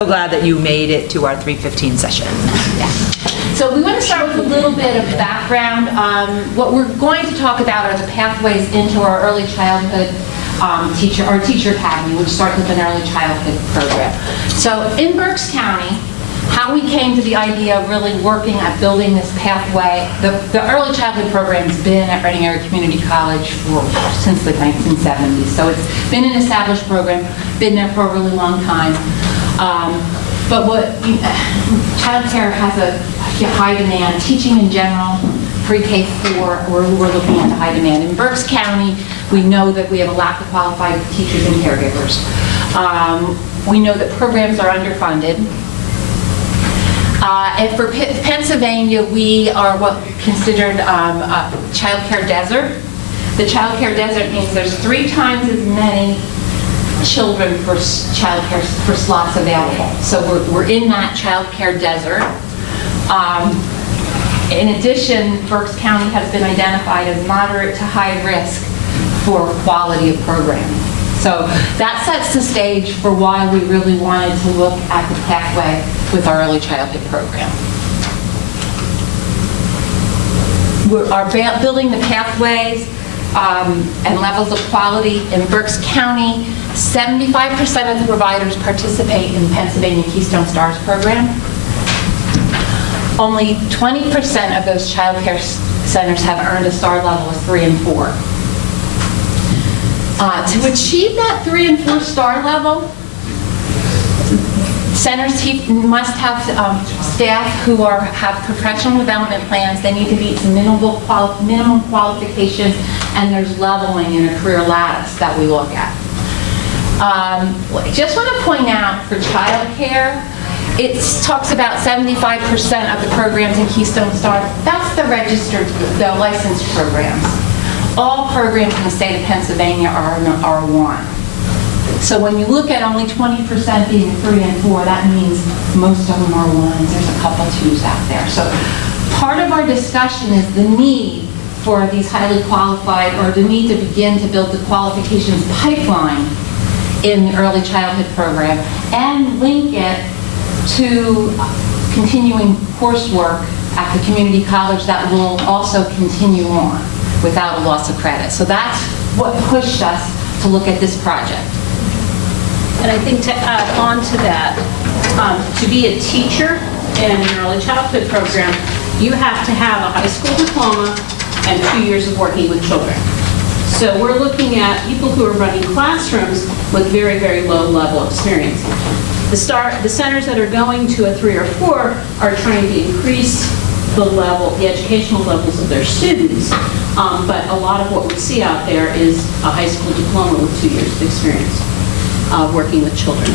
So glad that you made it to our 3:15 session. Yeah. So we want to start with a little bit of background. What we're going to talk about are the pathways into our early childhood teacher academy, which starts with an early childhood program. So in Berks County, how we came to the idea of really working at building this pathway, the early childhood program's been at Reading Area Community College since the 1970s. So it's been an established program, been there for a really long time. But child care has a high demand. Teaching in general, pre-K-4, we're looking at the high demand. In Berks County, we know that we have a lack of qualified teachers and caregivers. We know that programs are underfunded. And for Pennsylvania, we are what considered a child care desert. The child care desert means there's 3 times as many children for child care for slots available. So we're in that child care desert. In addition, Berks County has been identified as moderate to high risk for quality of programming. So that sets the stage for why we really wanted to look at the pathway with our early childhood program. We are building the pathways and levels of quality in Berks County. 75% of the providers participate in the Pennsylvania Keystone Stars program. Only 20% of those child care centers have earned a star level of 3 and 4. To achieve that 3 and 4 star level, centers must have staff who have professional development plans. They need to meet some minimum qualifications, and there's leveling in a career lattice that we look at. I just want to point out for child care, it talks about 75% of the programs in Keystone Star. That's the registered, the licensed programs. All programs in the state of Pennsylvania are R1. So when you look at only 20% being 3 and 4, that means most of them are 1s. There's a couple 2s out there. So part of our discussion is the need for these highly qualified, or the need to begin to build the qualifications pipeline in the early childhood program and link it to continuing coursework at the community college that will also continue on without a loss of credit. So that's what pushed us to look at this project. And I think to add on to that, to be a teacher in an early childhood program, you have to have a high school diploma and 2 years of working with children. So we're looking at people who are running classrooms with very, very low level experience. The centers that are going to a 3 or 4 are trying to increase the educational levels of their students, but a lot of what we see out there is a high school diploma with 2 years of experience working with children.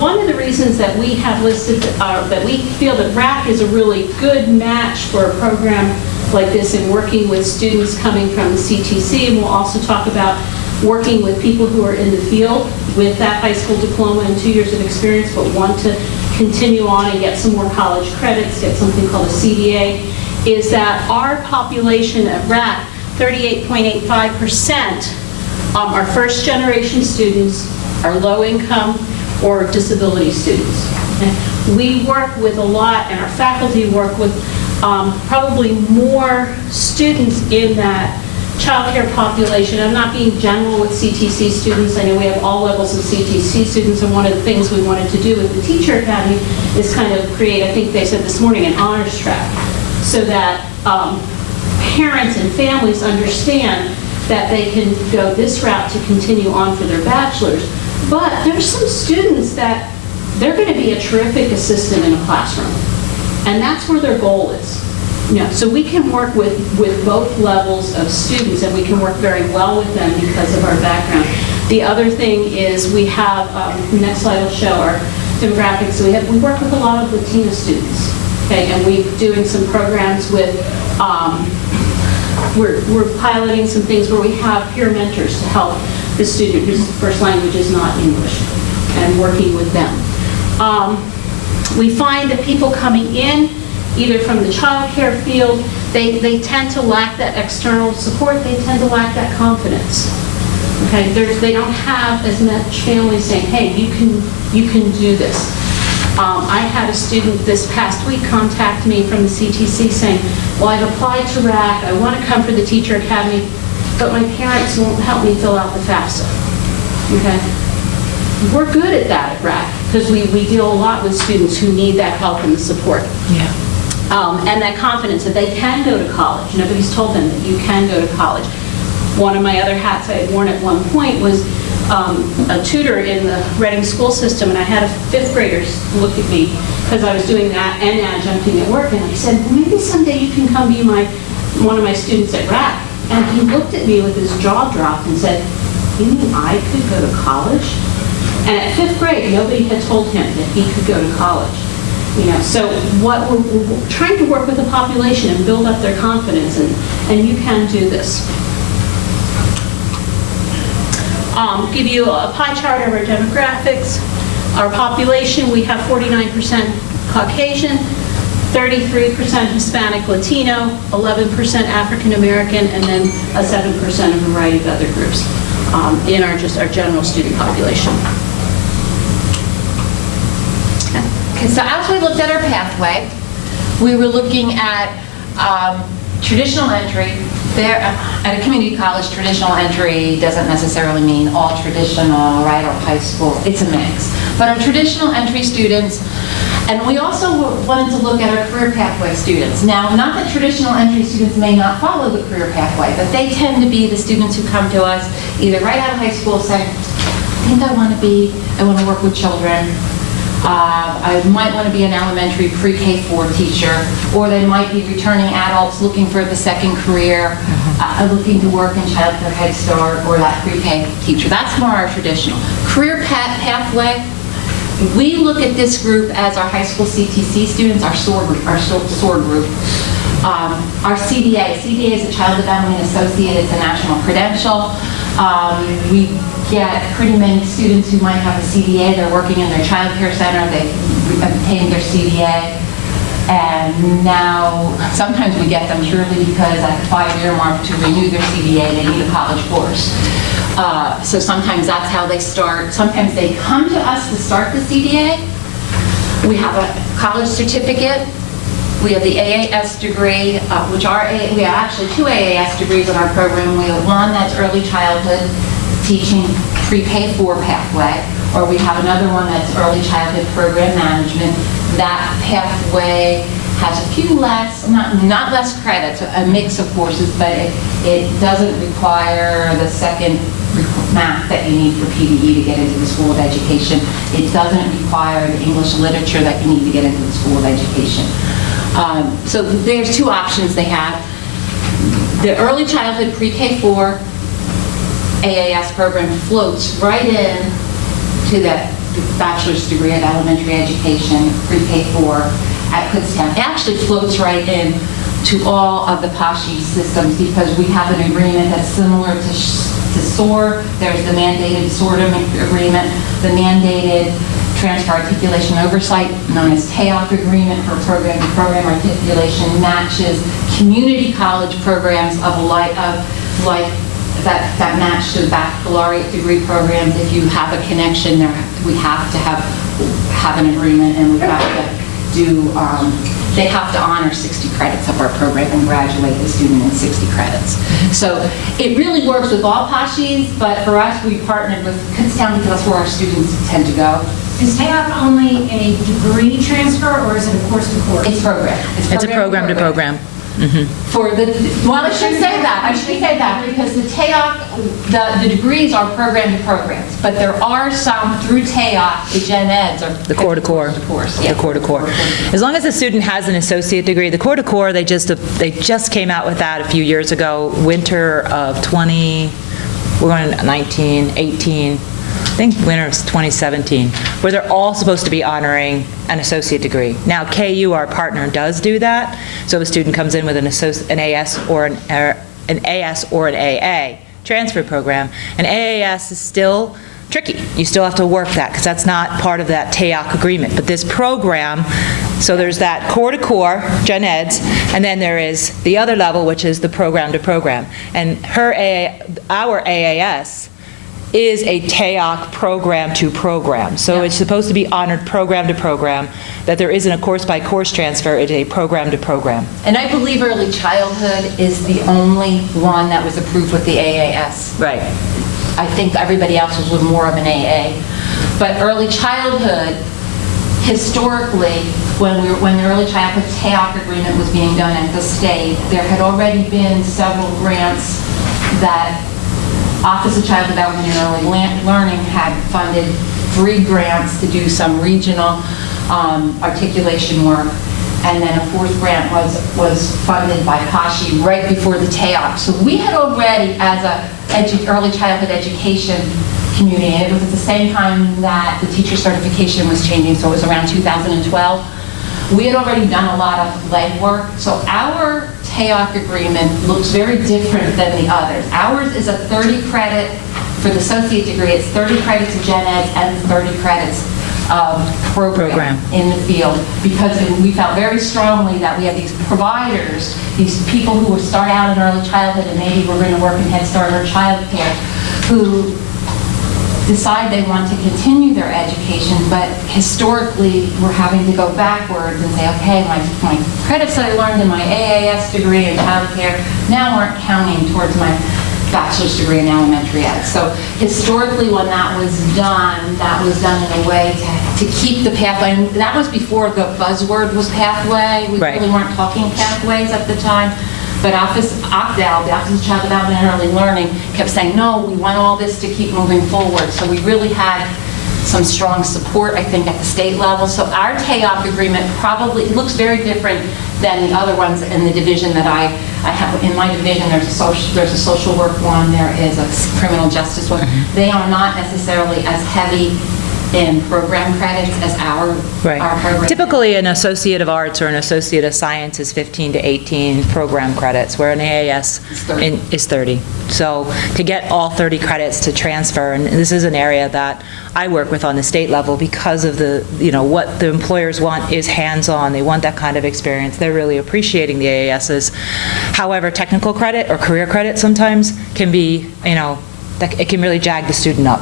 One of the reasons that we have listed, that we feel that RAC is a really good match for a program like this in working with students coming from the CTC, and we'll also talk about working with people who are in the field with that high school diploma and 2 years of experience, but want to continue on and get some more college credits, get something called a CDA, is that our population at RAC, 38.85%, are first generation students, are low income or disability students. And we work with a lot, and our faculty work with probably more students in that child care population. I'm not being general with CTC students. I know we have all levels of CTC students, and one of the things we wanted to do with the Teacher Academy is kind of create, I think they said this morning, an honors track, so that parents and families understand that they can go this route to continue on for their bachelor's. But there's some students that they're going to be a terrific assistant in a classroom, and that's where their goal is. So we can work with both levels of students, and we can work very well with them because of our background. The other thing is we have, the next slide will show our demographics. So we work with a lot of Latino students, okay, and we're doing some programs with, we're piloting some things where we have peer mentors to help the student whose first language is not English, and working with them. We find that people coming in, either from the child care field, they tend to lack that external support, they tend to lack that confidence. Okay, they don't have as much families saying, hey, you can do this. I had a student this past week contact me from the CTC saying, well, I've applied to RAC, I want to come for the Teacher Academy, but my parents won't help me fill out the FAFSA. Okay? We're good at that at RAC, because we deal a lot with students who need that help and the support. Yeah. And that confidence that they can go to college. Nobody's told them that you can go to college. One of my other hats I had worn at one point was a tutor in the Reading school system, and I had a fifth grader look at me because I was doing that and adjuncting at work, and I said, well, maybe someday you can come be one of my students at RAC. And he looked at me with his jaw dropped and said, you mean I could go to college? And at fifth grade, nobody had told him that he could go to college. You know, so what we're trying to work with the population and build up their confidence, and you can do this. Give you a pie chart of our demographics. Our population, we have 49% Caucasian, 33% Hispanic Latino, 11% African American, and then a 7% of a variety of other groups in our general student population. Okay, so as we looked at our pathway, we were looking at traditional entry. There, at a community college, traditional entry doesn't necessarily mean all traditional, right, or high school. It's a mix. But our traditional entry students, and we also wanted to look at our career pathway students. Now, not that traditional entry students may not follow the career pathway, but they tend to be the students who come to us either right out of high school saying, I think I want to work with children. I might want to be an elementary pre-K-4 teacher, or they might be returning adults looking for the second career, looking to work in Child Care Head Start or that pre-K teacher. That's more our traditional. Career pathway, we look at this group as our high school CTC students, our SOAR group. Our CDA is a Child Development Associate. It's a national credential. We get pretty many students who might have a CDA. They're working in their child care center. They've obtained their CDA. And now, sometimes we get them purely because at the 5-year mark to renew their CDA, they need a college course. So sometimes that's how they start. Sometimes they come to us to start the CDA. We have a college certificate. We have the AAS degree, we have actually 2 AAS degrees in our program. We have one that's early childhood teaching pre-K-4 pathway, or we have another one that's early childhood program management. That pathway has a few less, not less credits, a mix of courses, but it doesn't require the second math that you need for PDE to get into the School of Education. It doesn't require the English literature that you need to get into the School of Education. So there's 2 options they have. The early childhood pre-K-4 AAS program floats right in to that bachelor's degree at elementary education, pre-K-4 at Kutztown. It actually floats right in to all of the PASHI systems because we have an agreement that's similar to SOAR. There's the mandated SOAR agreement, the mandated transfer articulation oversight, known as TAOC agreement for program-to-program articulation, matches community college programs that match to baccalaureate degree programs. If you have a connection there, we have to have an agreement, and we've got to do, they have to honor 60 credits of our program and graduate the student in 60 credits. So it really works with all PASHIs, but for us, we partnered with Kutztown because that's where our students tend to go. Is TAOC only a degree transfer, or is it a course to course? It's program. It's a program to program. For the, well, I shouldn't say that because the TAOC, the degrees are program to programs, but there are some through TAOC, the gen eds are The core to core. Yeah. The core to core. As long as the student has an associate degree, the core to core, they just came out with that a few years ago, winter of 20, we're going to 19, 18, I think winter of 2017, where they're all supposed to be honoring an associate degree. Now, KU, our partner, does do that. So if a student comes in with an AS or an AA transfer program, an AAS is still tricky. You still have to work that because that's not part of that TAOC agreement. But this program, so there's that core to core, gen eds, and then there is the other level, which is the program to program. And our AAS is a TEOC program to program. So it's supposed to be honored program to program, that there isn't a course-by-course transfer, it's a program to program. And I believe early childhood is the only one that was approved with the AAS. Right. I think everybody else was with more of an AA. But early childhood, historically, when the early childhood TEOC agreement was being done at the state, there had already been several grants that Office of Child Development and Early Learning had funded 3 grants to do some regional articulation work. And then a 4th grant was funded by PASHI right before the TEOC. So we had already, as a early childhood education community, and it was at the same time that the teacher certification was changing, so it was around 2012, we had already done a lot of legwork. So our TEOC agreement looks very different than the others. Ours is a 30 credit for the associate degree. It's 30 credits of gen ed and 30 credits program in the field, because we felt very strongly that we had these providers, these people who would start out in early childhood and maybe were going to work in Head Start or child care, who decide they want to continue their education, but historically we're having to go backwards and say, okay, my credits that I learned in my AAS degree in child care now aren't counting towards my bachelor's degree in elementary ed. So historically, when that was done in a way to keep the pathway. And that was before the buzzword was pathway. We really weren't talking pathways at the time. But the Office of Child Development and Early Learning, kept saying, no, we want all this to keep moving forward. So we really had some strong support, I think, at the state level. So our TEOC agreement probably looks very different than the other ones in the division that I have. In my division, there's a social work one, there is a criminal justice one. They are not necessarily as heavy in program credits as our program. Typically, an Associate of Arts or an Associate of Science is 15 to 18 program credits, where an AAS is 30. So to get all 30 credits to transfer, and this is an area that I work with on the state level because of the, what the employers want is hands-on. They want that kind of experience. They're really appreciating the AASs. However, technical credit or career credit sometimes can be, it can really jag the student up.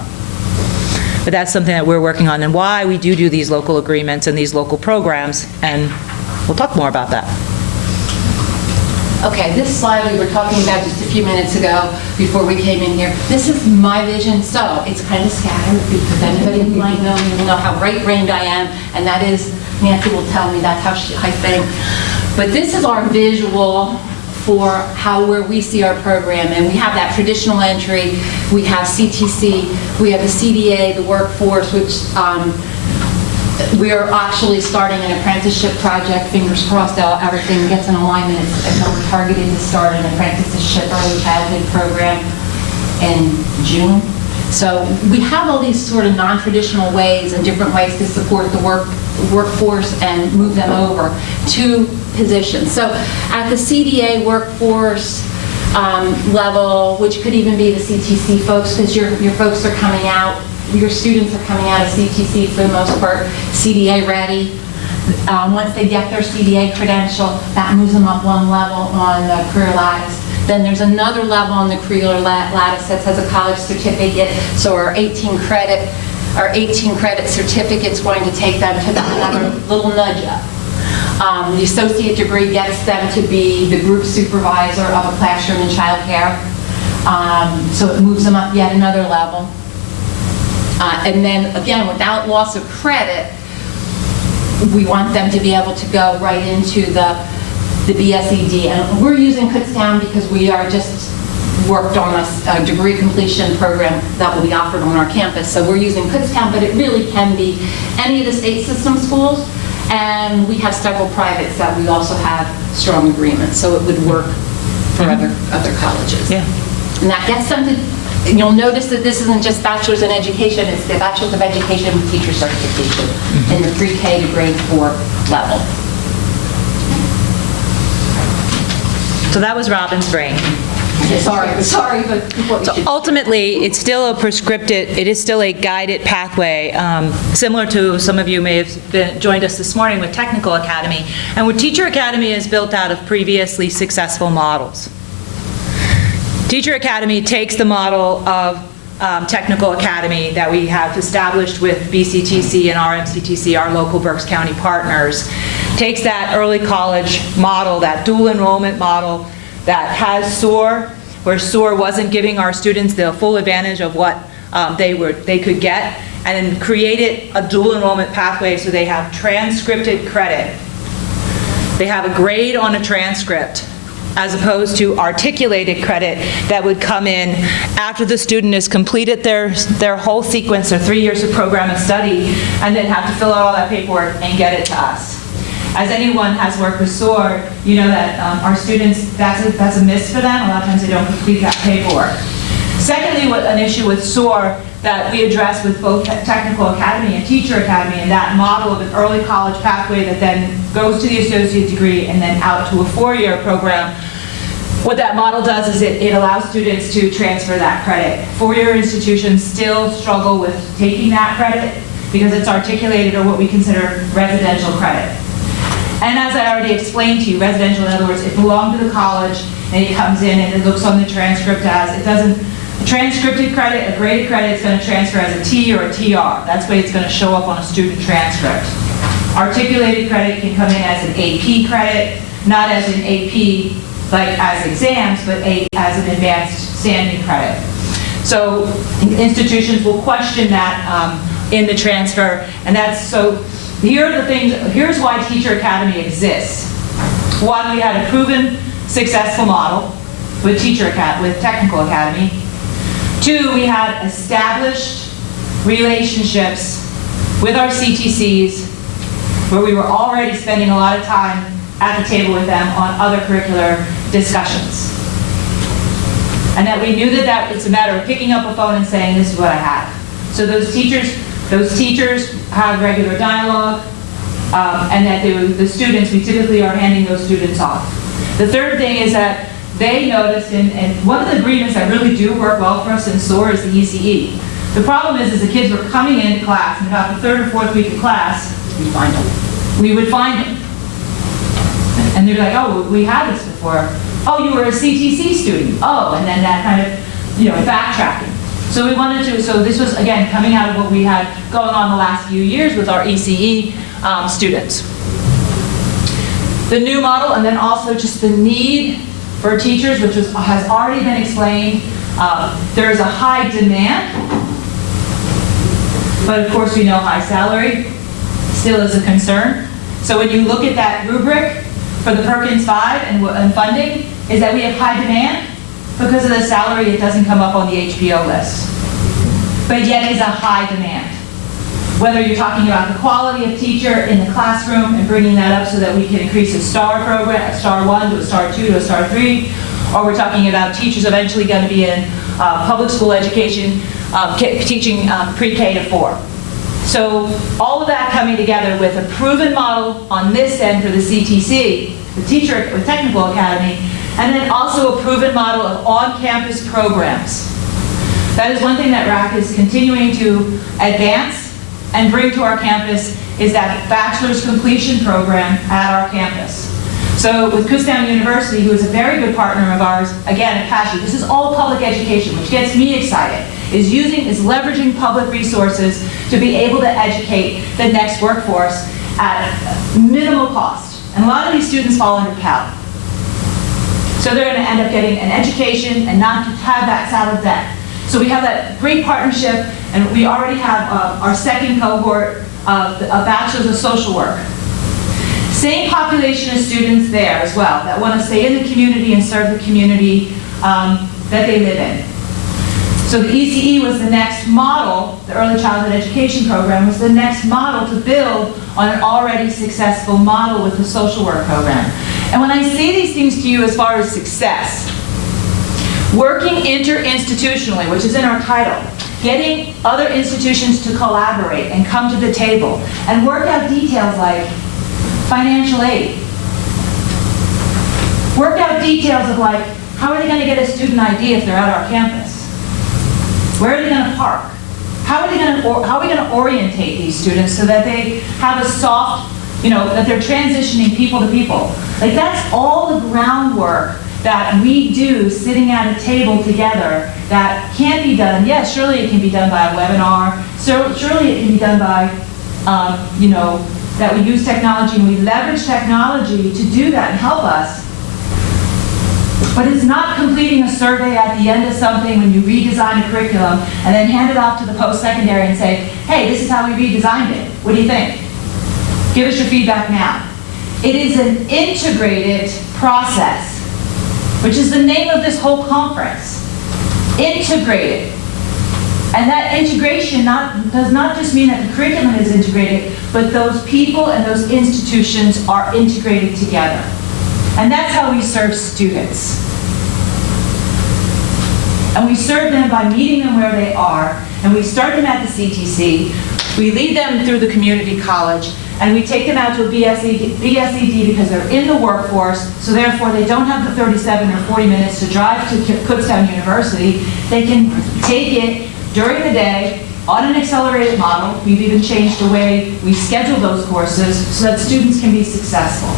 But that's something that we're working on, and why we do these local agreements and these local programs, and we'll talk more about that. Okay, this slide we were talking about just a few minutes ago before we came in here. This is my vision, so it's kind of scattered because anybody who might know me will know how right-brained I am, and that is, Nancy will tell me that's how I think. But this is our visual for where we see our program, and we have that traditional entry, we have CTC, we have the CDA, the workforce, which we are actually starting an apprenticeship project. Fingers crossed everything gets in alignment. We're targeted to start an apprenticeship early childhood program in June. So we have all these sort of non-traditional ways and different ways to support the workforce and move them over to positions. So at the CDA workforce level, which could even be the CTC folks, because your folks are coming out, your students are coming out of CTC for the most part, CDA ready. Once they get their CDA credential, that moves them up one level on the career lattice. Then there's another level on the career lattice that has a college certificate. So our 18 credit certificate is going to take them to another little nudge up. The associate degree gets them to be the group supervisor of a classroom in child care. So it moves them up yet another level. And then again, without loss of credit, we want them to be able to go right into the BSED. And we're using Kutztown because we are just worked on a degree completion program that will be offered on our campus. So we're using Kutztown, but it really can be any of the state system schools. And we have several privates that we also have strong agreements. So it would work for other colleges. Yeah. And that gets them to, you'll notice that this isn't just bachelor's in education, it's the bachelor's of education with teacher certification in the pre-K to grade 4 level. So that was Robin's brain. Sorry, but so ultimately, it's still a prescripted, it is still a guided pathway, similar to some of you may have joined us this morning with Technical Academy. And what Teacher Academy is built out of previously successful models. Teacher Academy takes the model of technical academy that we have established with BCTC and RMCTC, our local Berks County partners, takes that early college model, that dual enrollment model that has SOAR, where SOAR wasn't giving our students the full advantage of what they could get, and then created a dual enrollment pathway so they have transcripted credit. They have a grade on a transcript, as opposed to articulated credit that would come in after the student has completed their whole sequence, their 3 years of program of study, and then have to fill out all that paperwork and get it to us. As anyone has worked with SOAR, you know that our students, that's a miss for them. A lot of times they don't complete that paperwork. Secondly, an issue with SOAR that we address with both Technical Academy and Teacher Academy, and that model of an early college pathway that then goes to the associate degree and then out to a 4-year program. What that model does is it allows students to transfer that credit. 4-year institutions still struggle with taking that credit because it's articulated or what we consider residential credit. And as I already explained to you, residential, in other words, it belonged to the college, and it comes in and it looks on the transcript as, it doesn't, a transcripted credit, a graded credit is going to transfer as a T or a TR. That's the way it's going to show up on a student transcript. Articulated credit can come in as an AP credit, not as an AP like as exams, but as an advanced standing credit. So institutions will question that in the transfer, and that's so. Here are the things. Here's why Teacher Academy exists. One, we had a proven successful model with Technical Academy. 2, we had established relationships with our CTCs where we were already spending a lot of time at the table with them on other curricular discussions. And that we knew that it's a matter of picking up a phone and saying, this is what I have. So those teachers have regular dialogue, and that the students, we typically are handing those students off. The third thing is that they noticed, and one of the agreements that really do work well for us in SOAR is the ECE. The problem is the kids were coming into class, and about the 3rd or 4th week of class, we would find them. And they'd be like, oh, we had this before. Oh, you were a CTC student. Oh, and then that kind of, backtracking. So we wanted to, so this was, again, coming out of what we had going on the last few years with our ECE students. The new model, and then also just the need for teachers, which has already been explained. There is a high demand, but of course we know high salary still is a concern. So when you look at that rubric for the Perkins 5 and funding, is that we have high demand. Because of the salary, it doesn't come up on the HPO list. But yet is a high demand. Whether you're talking about the quality of teacher in the classroom and bringing that up so that we can increase a STAR program, a STAR 1 to a STAR 2 to a STAR 3, or we're talking about teachers eventually going to be in public school education, teaching pre-K to 4. So all of that coming together with a proven model on this end for the CTC, the Technical Academy, and then also a proven model of on-campus programs. That is one thing that RAC is continuing to advance and bring to our campus, is that bachelor's completion program at our campus. So with Kutztown University, who is a very good partner of ours, again, at PASHI, this is all public education, which gets me excited, is leveraging public resources to be able to educate the next workforce at minimal cost. And a lot of these students fall under Pell. So they're going to end up getting an education and not have that saddle debt. So we have that great partnership, and we already have our second cohort of bachelors of social work. Same population of students there as well that want to stay in the community and serve the community that they live in. So the ECE was the next model, the Early Childhood Education Program was the next model to build on an already successful model with the social work program. And when I say these things to you as far as success, working interinstitutionally, which is in our title, getting other institutions to collaborate and come to the table and work out details like financial aid. Work out details of like, how are they going to get a student ID if they're at our campus? Where are they going to park? How are we going to orientate these students so that they have a soft, that they're transitioning people to people? Like that's all the groundwork that we do sitting at a table together that can be done, yes, surely it can be done by a webinar, surely it can be done by, that we use technology and we leverage technology to do that and help us. But it's not completing a survey at the end of something when you redesign a curriculum and then hand it off to the post-secondary and say, hey, this is how we redesigned it. What do you think? Give us your feedback now. It is an integrated process, which is the name of this whole conference. Integrated. And that integration does not just mean that the curriculum is integrated, but those people and those institutions are integrated together. And that's how we serve students. And we serve them by meeting them where they are, and we start them at the CTC, we lead them through the community college, and we take them out to a BSED because they're in the workforce, so therefore they don't have the 37 or 40 minutes to drive to Kutztown University. They can take it during the day on an accelerated model. We've even changed the way we schedule those courses so that students can be successful.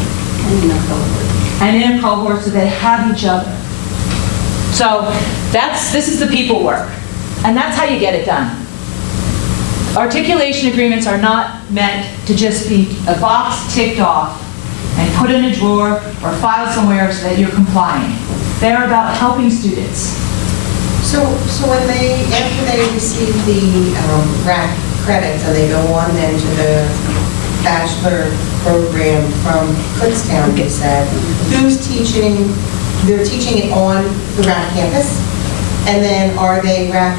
And in a cohort so they have each other. So this is the people work. And that's how you get it done. Articulation agreements are not meant to just be a box ticked off and put in a drawer or filed somewhere so that you're complying. They're about helping students. So when after they receive the RAC credits and they go on then to the Bachelor program from Kutztown, you said, who's teaching? They're teaching it on the RAC campus? And then are they RAC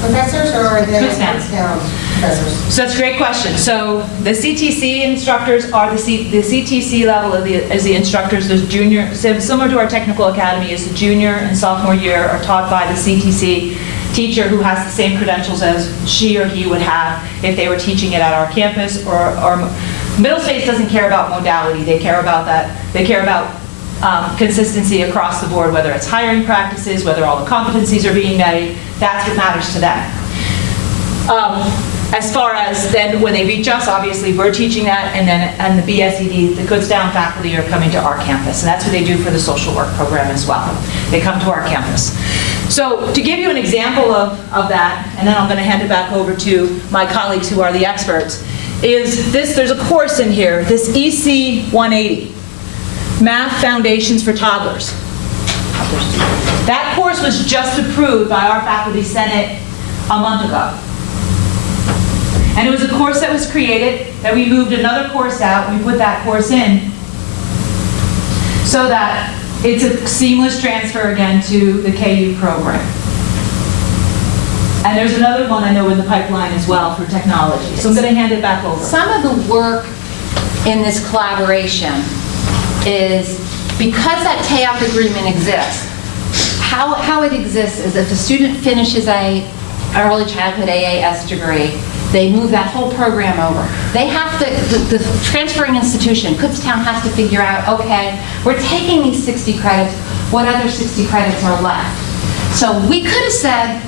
professors or are they Kutztown professors? So that's a great question. So the CTC instructors are the CTC level as the instructors. There's junior, similar to our technical academy, is the junior and sophomore year are taught by the CTC teacher who has the same credentials as she or he would have if they were teaching it at our campus. Or middle space doesn't care about modality. They care about that. They care about consistency across the board, whether it's hiring practices, whether all the competencies are being met. That's what matters to them. As far as then when they reach us, obviously we're teaching that, and the BSED, the Kutztown faculty are coming to our campus, and that's what they do for the social work program as well. They come to our campus. So to give you an example of that, and then I'm going to hand it back over to my colleagues who are the experts, is this, there's a course in here, this EC 180, Math Foundations for Toddlers. That course was just approved by our faculty senate a month ago. And it was a course that was created, that we moved another course out, we put that course in, so that it's a seamless transfer again to the KU program. And there's another one I know in the pipeline as well for technology. So I'm going to hand it back over. Some of the work in this collaboration is, because that TAOP agreement exists, how it exists is if the student finishes a early childhood AAS degree, they move that whole program over. They have to, the transferring institution, Kutztown has to figure out, okay, we're taking these 60 credits, what other 60 credits are left? So we could have said,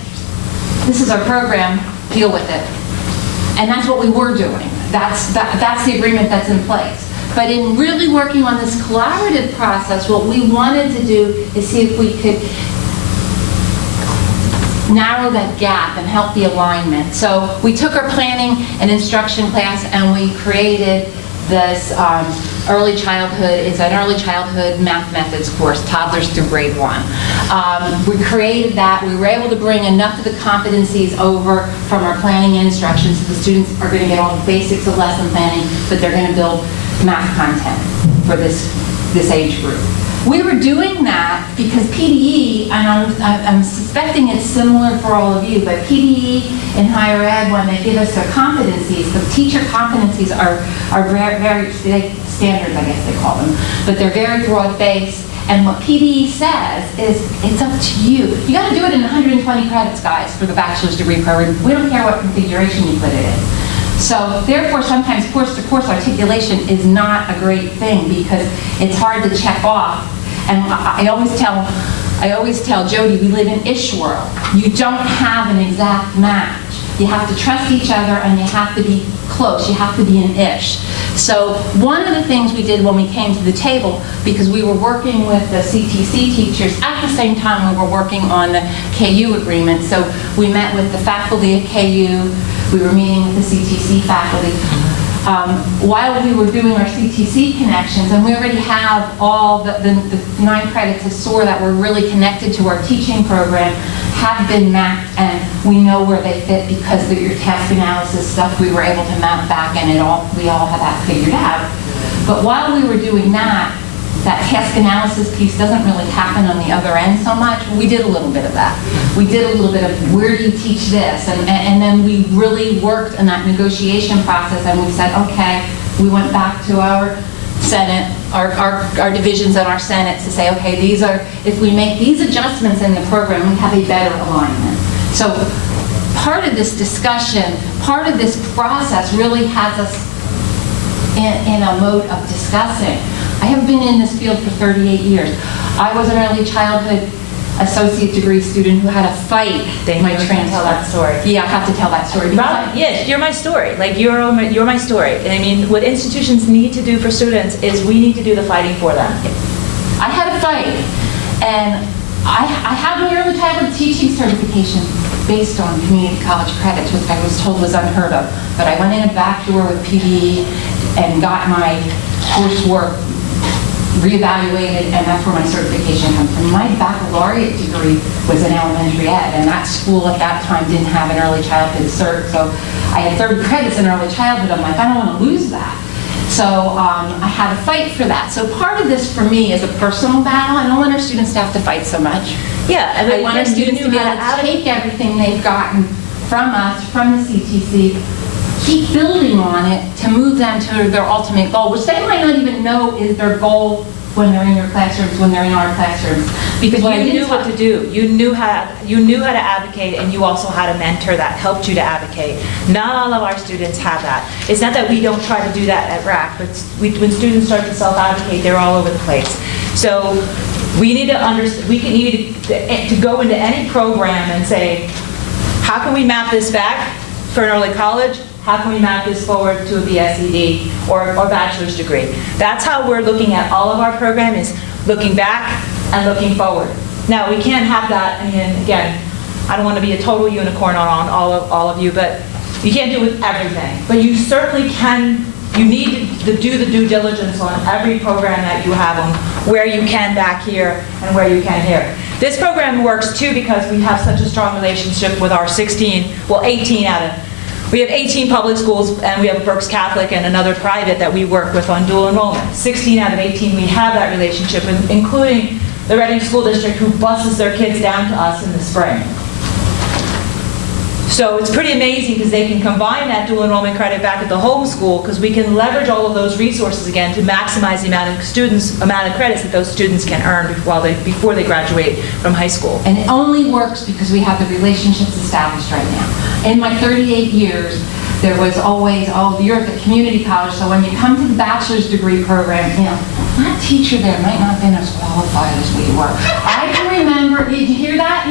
this is our program, deal with it. And that's what we were doing. That's the agreement that's in place. But in really working on this collaborative process, what we wanted to do is see if we could narrow that gap and help the alignment. So we took our planning and instruction class and we created this early childhood, it's an early childhood math methods course, toddlers through grade 1. We created that. We were able to bring enough of the competencies over from our planning and instruction, so the students are going to get all the basics of lesson planning, but they're going to build math content for this age group. We were doing that because PDE, and I'm suspecting it's similar for all of you, but PDE in higher ed, when they give us their competencies, the teacher competencies are very standards, I guess they call them, but they're very broad-based. And what PDE says is, it's up to you. You got to do it in 120 credits, guys, for the bachelor's degree program. We don't care what configuration you put it in. So therefore, sometimes course-to-course articulation is not a great thing because it's hard to check off. And I always tell Jody, we live in ish world. You don't have an exact match. You have to trust each other, and you have to be close. You have to be an ish. So one of the things we did when we came to the table, because we were working with the CTC teachers at the same time we were working on the KU agreement. So we met with the faculty at KU. We were meeting with the CTC faculty. While we were doing our CTC connections, and we already have all the 9 credits of SOAR that were really connected to our teaching program, have been mapped, and we know where they fit because of your task analysis stuff we were able to map back, and we all have that figured out. But while we were doing that task analysis piece doesn't really happen on the other end so much. We did a little bit of that. We did a little bit of where do you teach this? And then we really worked in that negotiation process, and we said, okay, we went back to our Senate, our divisions and our Senate to say, okay, these are, if we make these adjustments in the program, we have a better alignment. So part of this discussion, part of this process really has us in a mode of discussing. I have been in this field for 38 years. I was an early childhood associate degree student who had a fight. My transfer. Tell that story. Yeah, I have to tell that story. Yes, you're my story. Like you're my story. And I mean, what institutions need to do for students is we need to do the fighting for them. I had a fight, and I have my early childhood teaching certification based on community college credits, which I was told was unheard of. But I went in a back door with PDE and got my coursework reevaluated, and that's where my certification comes from. My baccalaureate degree was in elementary ed, and that school at that time didn't have an early childhood cert, so I had 30 credits in early childhood. I'm like, I don't want to lose that. So I had to fight for that. So part of this for me is a personal battle. I don't want our students to have to fight so much. Yeah, I want our students to be able to take everything they've gotten from us, from the CTC, keep building on it to move them to their ultimate goal, which they might not even know is their goal when they're in your classrooms, when they're in our classrooms. Because you knew what to do. You knew how to advocate, and you also had a mentor that helped you to advocate. Not all of our students have that. It's not that we don't try to do that at RAC, but when students start to self-advocate, they're all over the place. So we need to understand. We need to go into any program and say, how can we map this back for an early college? How can we map this forward to a BSED or bachelor's degree? That's how we're looking at all of our program, is looking back and looking forward. Now, we can't have that, I mean, again, I don't want to be a total unicorn on all of you, but you can't do it with everything. But you certainly can, you need to do the due diligence on every program that you have, on where you can back here and where you can here. This program works too because we have such a strong relationship with our 18 out of, we have 18 public schools, and we have Berks Catholic and another private that we work with on dual enrollment. 16 out of 18 we have that relationship with, including the Reading School District, who buses their kids down to us in the spring. So it's pretty amazing because they can combine that dual enrollment credit back at the home school, because we can leverage all of those resources again to maximize the amount of credits that those students can earn before they graduate from high school. And it only works because we have the relationships established right now. In my 38 years, there was always, you're at the community college, so when you come to the bachelor's degree program, that teacher there might not have been as qualified as we were. I can remember, did you hear that?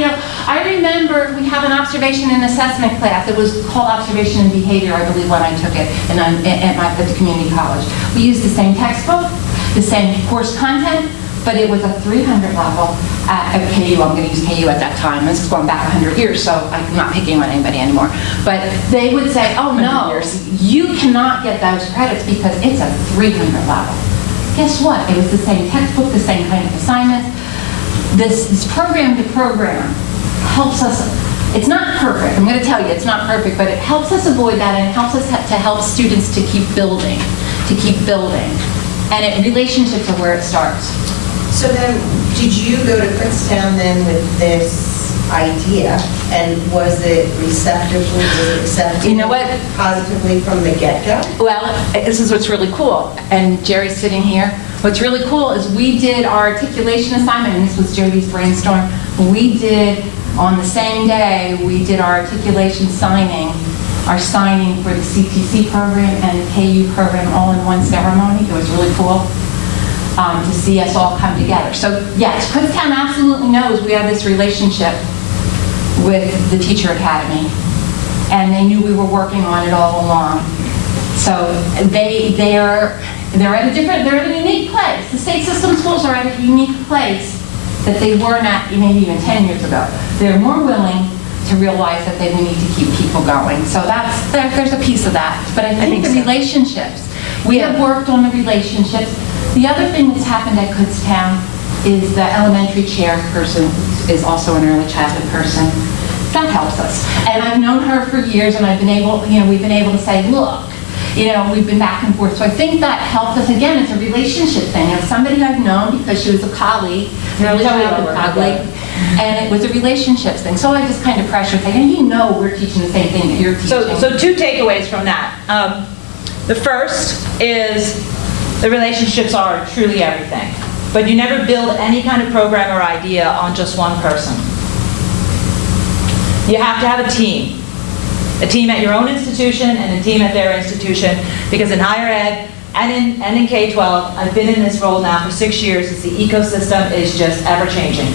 I remember we have an observation and assessment class. It was called Observation and Behavior, I believe, when I took it at the community college. We used the same textbook, the same course content, but it was a 300 level at KU. I'm going to use KU at that time. This is going back 100 years, so I'm not picking on anybody anymore. But they would say, oh no, you cannot get those credits because it's a 300 level. Guess what? It was the same textbook, the same kind of assignments. This program to program helps us. It's not perfect. I'm going to tell you, it's not perfect, but it helps us avoid that, and it helps us to help students to keep building, And relationships are where it starts. So then, did you go to Kutztown then with this idea, and was it receptively, accepted You know what? positively from the get-go? Well, this is what's really cool, and Jerry's sitting here. What's really cool is we did our articulation assignment, and this was Jody's brainstorm. We did, on the same day, we did our articulation signing, our signing for the CTC program and the KU program all in one ceremony. It was really cool. To see us all come together. So yes, Kutztown absolutely knows we have this relationship with the Teacher Academy. and they knew we were working on it all along. So they're at a unique place. The state system schools are at a unique place that they weren't at maybe even 10 years ago. They're more willing to realize that we need to keep people going. So there's a piece of that. But I think the relationships, we have worked on the relationships. The other thing that's happened at Kutztown is the elementary chairperson is also an early childhood person. That helps us. And I've known her for years, and we've been able to say, look, we've been back and forth. So I think that helped us. Again, it's a relationship thing. It's somebody I've known because she was a colleague, an early childhood colleague, and it was a relationships thing. So I just kind of pressured, saying, we're teaching the same thing that you're teaching. So two takeaways from that. The first is the relationships are truly everything. But you never build any kind of program or idea on just one person. You have to have a team at your own institution and a team at their institution, because in higher ed and in K-12, I've been in this role now for 6 years, as the ecosystem is just ever-changing.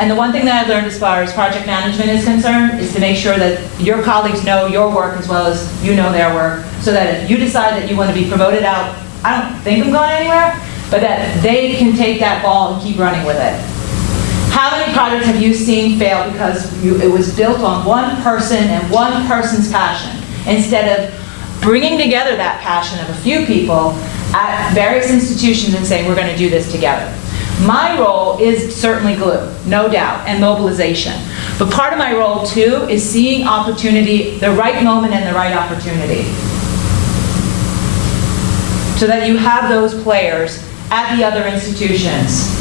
And the one thing that I've learned as far as project management is concerned is to make sure that your colleagues know your work as well as you know their work, so that if you decide that you want to be promoted out, I don't think I'm going anywhere, but that they can take that ball and keep running with it. How many projects have you seen fail because it was built on one person and one person's passion, instead of bringing together that passion of a few people at various institutions and saying, we're going to do this together? My role is certainly glue, no doubt, and mobilization. But part of my role, too, is seeing opportunity, the right moment and the right opportunity, so that you have those players at the other institutions.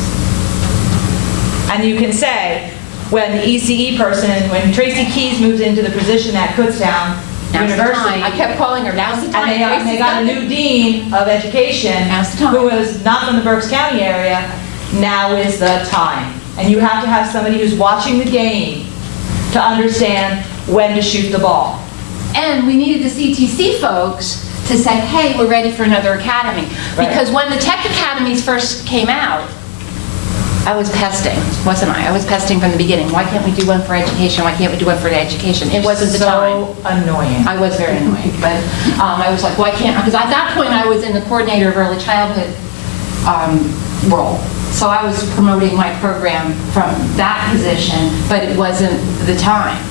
And you can say, when the ECE person, when Tracy Keys moves into the position at Kutztown University, I kept calling her, now's the time. and they got a new dean of education who was not from the Berks County area. Now is the time. And you have to have somebody who's watching the game to understand when to shoot the ball. And we needed the CTC folks to say, hey, we're ready for another academy. Right. Because when the tech academies first came out, I was pesting, wasn't I? I was pesting from the beginning. Why can't we do one for education? Why can't we do one for education? It wasn't the time. So annoying. I was very annoying, but I was like, why can't, because at that point I was in the coordinator of early childhood role. So I was promoting my program from that position, but it wasn't the time.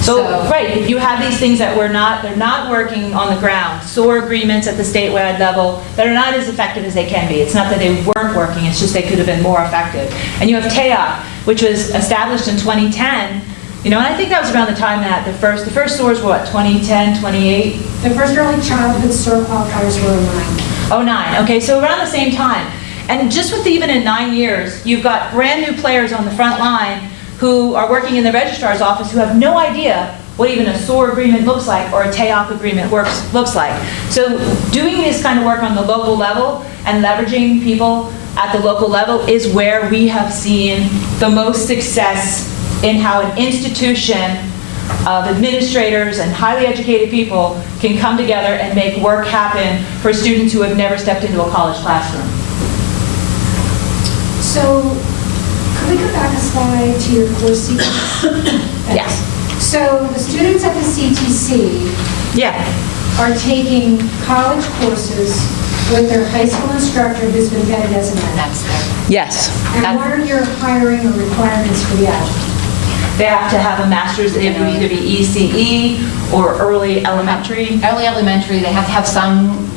So, right, if you have these things that they're not working on the ground, SOAR agreements at the statewide level that are not as effective as they can be. It's not that they weren't working, it's just they could have been more effective. And you have TEOC, which was established in 2010, and I think that was around the time that the first SOARs were what, 2010, 28? The first early childhood SOAR qualifiers were 09. 09, okay, so around the same time. And just with even in 9 years, you've got brand new players on the front line who are working in the registrar's office who have no idea what even a SOAR agreement looks like or a TEOC agreement looks like. So doing this kind of work on the local level and leveraging people at the local level is where we have seen the most success in how an institution of administrators and highly educated people can come together and make work happen for students who have never stepped into a college classroom. So, could we go back a slide to your course sequence? Yes. So, the students at the CTC Yeah. are taking college courses with their high school instructor who's been vetted as an adjunct. That's it. Yes. And what are your hiring or requirements for the adjunct? They have to have a master's, they have to either be ECE or early elementary. Early elementary, they have to have some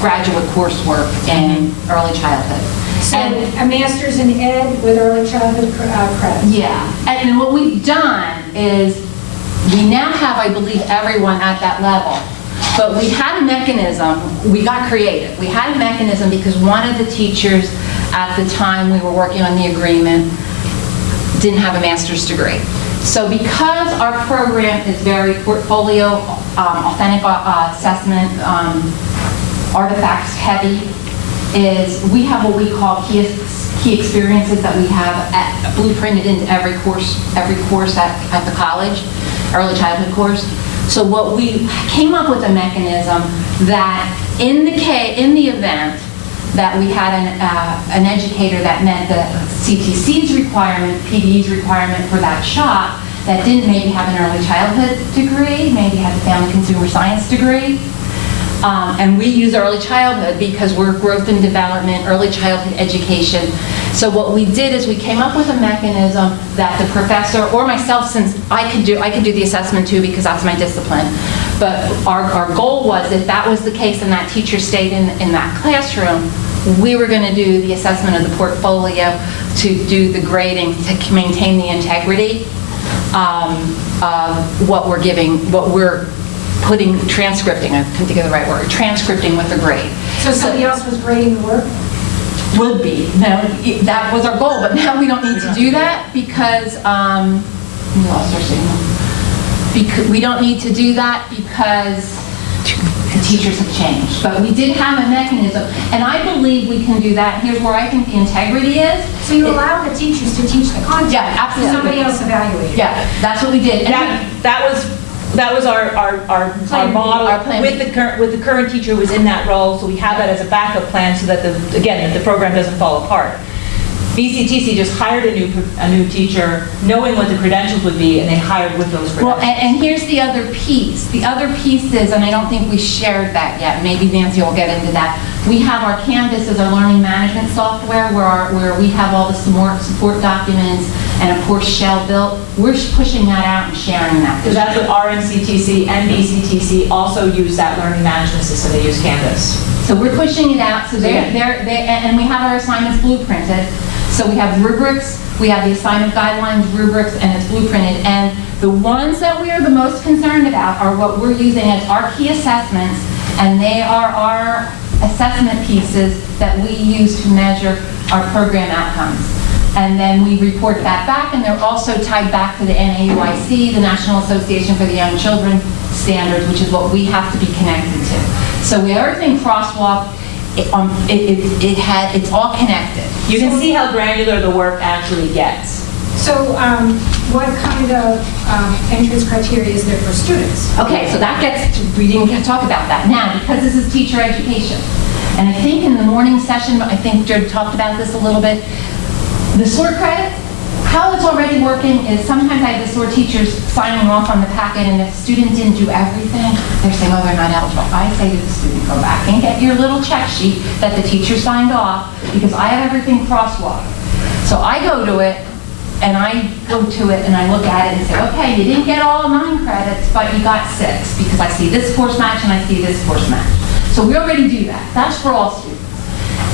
graduate coursework in early childhood. So, a master's in ed with early childhood credits. Yeah, and then what we've done is, we now have, I believe, everyone at that level. But we had a mechanism, we got creative. We had a mechanism because one of the teachers at the time we were working on the agreement didn't have a master's degree. So because our program is very portfolio, authentic assessment, artifacts heavy, is we have what we call key experiences that we have blueprinted into every course at the college, early childhood course. So what we came up with a mechanism that in the event that we had an educator that met the CTC's requirement, PDE's requirement for that shop, that didn't maybe have an early childhood degree, maybe had a family consumer science degree. And we use early childhood because we're growth and development, early childhood education. So what we did is we came up with a mechanism that the professor, or myself, since I could do the assessment too because that's my discipline, but our goal was if that was the case and that teacher stayed in that classroom, we were going to do the assessment of the portfolio to do the grading to maintain the integrity of what we're giving, what we're transcripting, I couldn't think of the right word, transcripting with the grade. So somebody else was grading the work? Would be. No, that was our goal, but now we don't need to do that because, we lost our signal. We don't need to do that because the teachers have changed. But we did have a mechanism, and I believe we can do that. Here's where I think the integrity is. So you allow the teachers to teach the content? Yeah, absolutely. Somebody else evaluate it? Yeah, that's what we did. And That was our model Our plan with the current teacher who was in that role, so we have that as a backup plan so that the program doesn't fall apart. BCTC just hired a new teacher, knowing what the credentials would be, and they hired with those credentials. Well, and here's the other piece. The other piece is, and I don't think we shared that yet, maybe Nancy will get into that, we have our Canvas as our learning management software where we have all the support documents and a course shell built. We're pushing that out and sharing that. Because that's what RNCTC and BCTC also use, that learning management system. They use Canvas. So we're pushing it out. So and we have our assignments blueprinted. So we have rubrics, we have the assignment guidelines, rubrics, and it's blueprinted. And the ones that we are the most concerned about are what we're using as our key assessments, and they are our assessment pieces that we use to measure our program outcomes. And then we report that back, and they're also tied back to the NAUIC, the National Association for the Young Children standards, which is what we have to be connected to. So we are everything crosswalk. It's all connected. You can see how granular the work actually gets. So what kind of entrance criteria is there for students? Okay, so that gets to, we didn't get to talk about that. Now, because this is teacher education, and I think in the morning session, I think Jared talked about this a little bit, the SOAR credit, how it's already working is sometimes I have the SOAR teachers signing off on the packet, and if students didn't do everything, they're saying, oh, they're not eligible. I say to the student, go back and get your little check sheet that the teacher signed off, because I have everything crosswalked. So I go to it, and I go to it, and I look at it and say, okay, you didn't get all 9 credits, but you got 6, because I see this course match and I see this course match. So we already do that. That's for all students.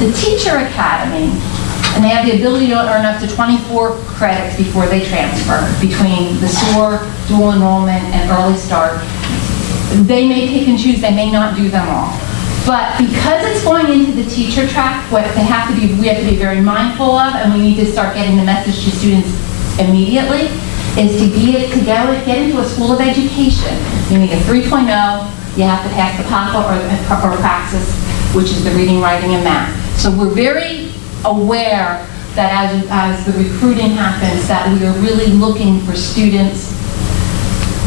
The Teacher Academy, and they have the ability to earn up to 24 credits before they transfer between the SOAR, dual enrollment, and early start. They may pick and choose, they may not do them all. But because it's going into the teacher track, what we have to be very mindful of, and we need to start getting the message to students immediately, is to get into a school of education. You need a 3.0, you have to pass the PAPA or Praxis, which is the reading, writing, and math. So we're very aware that as the recruiting happens, that we are really looking for students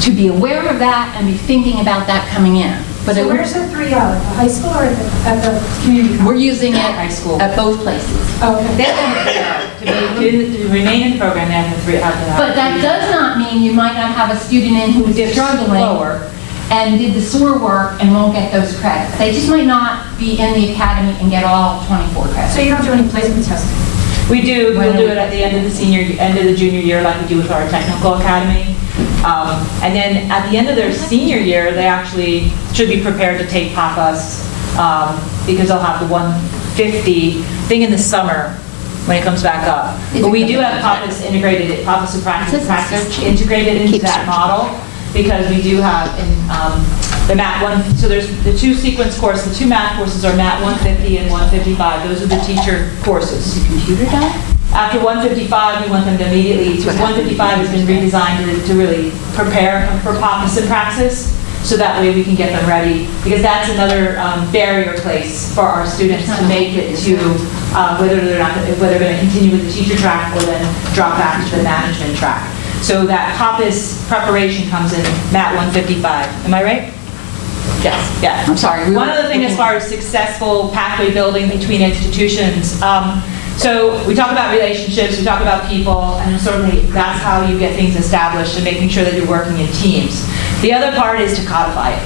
to be aware of that and be thinking about that coming in. But So where's the 3.0, at the high school or at the community college? we're using it High school. at both places. Okay. They have to remain in the program, they have to have But that does not mean you might not have a student in who is struggling lower. and did the SOAR work and won't get those credits. They just might not be in the academy and get all 24 credits. So you don't do any placement testing? We do. We'll do it at the end of the junior year, like we do with our technical academy. And then at the end of their senior year, they actually should be prepared to take PAPAs because they'll have the 150 thing in the summer when it comes back up. But we do have PAPAs integrated, PAPAs and practice integrated into that model, because we do have in the Mat 1, so there's the 2 sequence courses, the 2 math courses are Mat 150 and 155. Those are the teacher courses. Is the computer done? After 155, we want them to immediately, because 155 has been redesigned to really prepare for PAPAs and Praxis, so that way we can get them ready, because that's another barrier place for our students to make it to whether they're going to continue with the teacher track or then drop back to the management track. So that PAPAs preparation comes in Mat 155. Am I right? Yes. Yeah. I'm sorry. One other thing as far as successful pathway building between institutions. So we talk about relationships, we talk about people, and certainly that's how you get things established and making sure that you're working in teams. The other part is to codify it.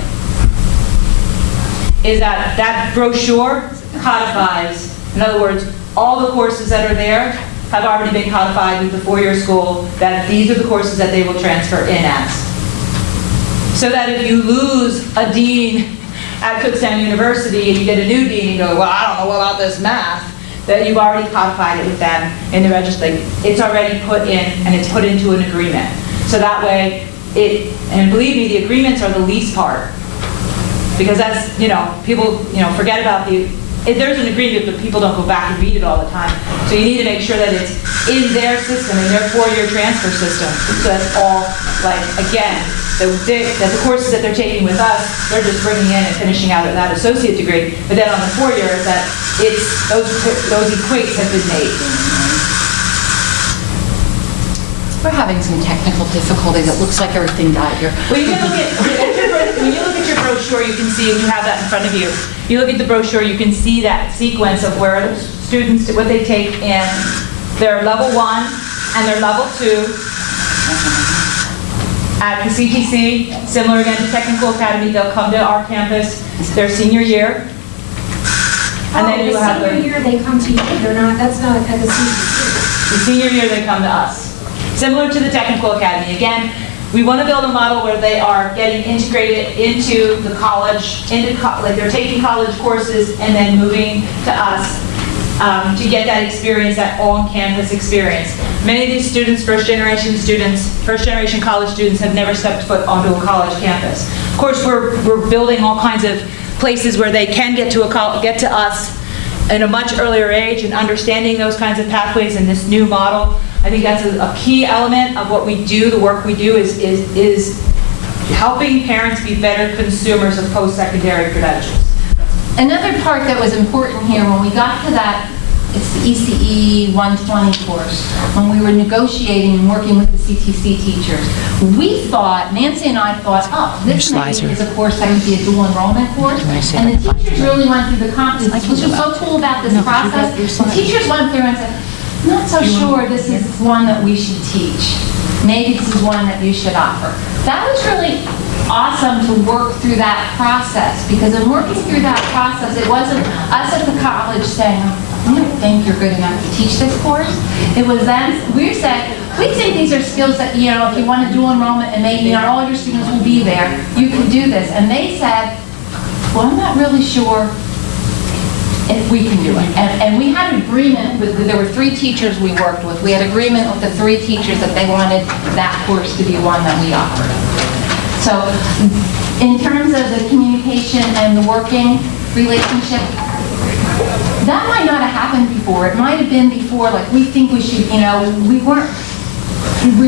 Is that brochure codifies, in other words, all the courses that are there have already been codified with the four-year school, that these are the courses that they will transfer in as. So that if you lose a dean at Kutztown University and you get a new dean and you go, well, I don't know about this math, that you've already codified it with them in the register. It's already put in, and it's put into an agreement. So that way, and believe me, the agreements are the least part. Because that's, people, forget about if there's an agreement, but people don't go back and read it all the time. So you need to make sure that it's in their system, in their four-year transfer system. So that's all, again, that the courses that they're taking with us, they're just bringing in and finishing out that associate degree. But then on the 4 years, that it's those equates have been made. We're having some technical difficulties. It looks like everything died here. Well, you can look at, when you look at your brochure, you can see, and you have that in front of you. You look at the brochure, you can see that sequence of where students, what they take in their level 1 and their level 2. At the CTC, similar again to Technical Academy, they'll come to our campus their senior year. And then you have the senior year they come to you, that's not at the CTC. The senior year they come to us. Similar to the Technical Academy. Again, we want to build a model where they are getting integrated into the college, like they're taking college courses and then moving to us to get that experience, that on-campus experience. Many of these students, first-generation college students, have never stepped foot onto a college campus. Of course, we're building all kinds of places where they can get to us at a much earlier age, and understanding those kinds of pathways in this new model. I think that's a key element of what we do, the work we do, is helping parents be better consumers of post-secondary credentials. Another part that was important here, when we got to that, it's the ECE 120 course, when we were negotiating and working with the CTC teachers, we thought, Nancy and I thought, this maybe is a course that could be a dual enrollment course. And the teachers really went through the competencies, which was so cool about this process. The teachers went through and said, I'm not so sure this is one that we should teach. Maybe this is one that you should offer. That was really awesome to work through that process, because in working through that process, it wasn't us at the college saying, I don't think you're good enough to teach this course. It was them, we said, we think these are skills that, if you want to do enrollment and maybe not all your students will be there, you can do this. And they said, well, I'm not really sure if we can do it. And we had an agreement there were 3 teachers we worked with. We had agreement with the 3 teachers that they wanted that course to be one that we offered. So in terms of the communication and the working relationship, that might not have happened before. It might have been before, like, we think we should, we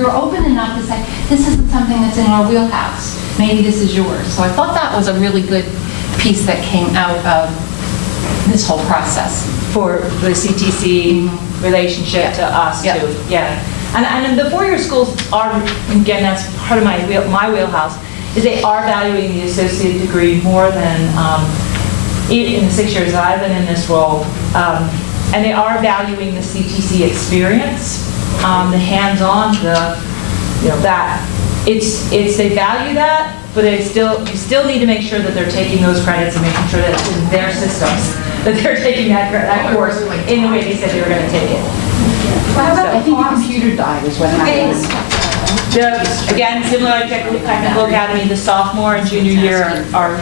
were open enough to say, this isn't something that's in our wheelhouse. Maybe this is yours. So I thought that was a really good piece that came out of this whole process. For the CTC relationship to us too. Yeah. And the 4-year schools are, again, that's part of my wheelhouse, is they are valuing the associate degree more than in the 6 years that I've been in this role. And they are valuing the CTC experience, the hands-on, that. They value that, but you still need to make sure that they're taking those credits and making sure that it's in their systems, that they're taking that course in the way they said they were going to take it. I think the computer died is what happened. Again, similar to Technical Academy, the sophomore and junior year are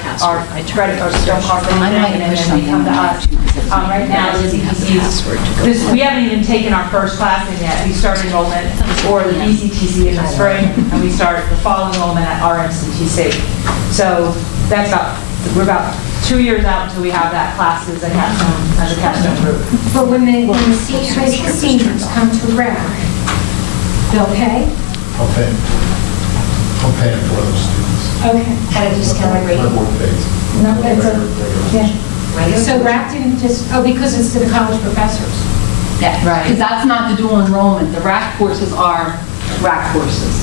credit or still cost anything, and then they come to us. Right now, the CTCs, we haven't even taken our first class in yet. We start enrollment for the BCTC in the spring, and we start the fall enrollment at RMCTC. So that's we're about 2 years out until we have that class as a capstone group. But when the high school seniors come to RAC, they'll pay? I'll pay for those students. Okay. At a discounted rate? No, that's so RAC didn't because it's to the college professors. Yeah, right. Because that's not the dual enrollment. The RAC courses are RAC courses.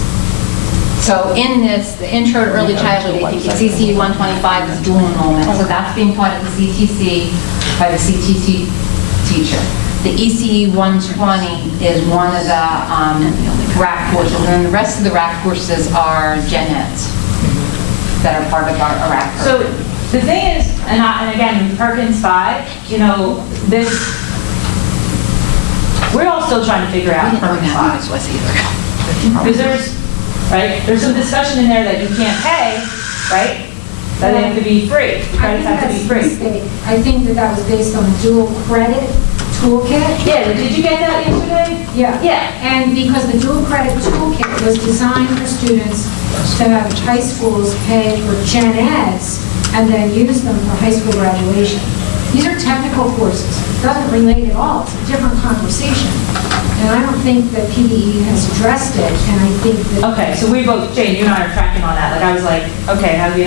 So in this, the Intro to Early Childhood, I think it's CTC 125 is dual enrollment. So that's being taught at the CTC by the CTC teacher. The ECE 120 is one of the RAC courses, and then the rest of the RAC courses are gen eds that are part of our RAC So program. the thing is, and again, Perkins 5, you know, we're all still trying to figure out Perkins 5. was either. Because there's some discussion in there that you can't pay, right? That they have to be free. The I credits think have to that's be a free. mistake. I think that was based on a dual credit toolkit. Yeah, did you get that yesterday? Yeah. Yeah. And because the dual credit toolkit was designed for students to have high schools pay for gen eds and then use them for high school graduation. These are technical courses. It doesn't relate at all. It's a different conversation. And I don't think that PDE has addressed it, and I think that... Okay, so we both, Jane, you and I are tracking on that. Like, I was like, okay, how do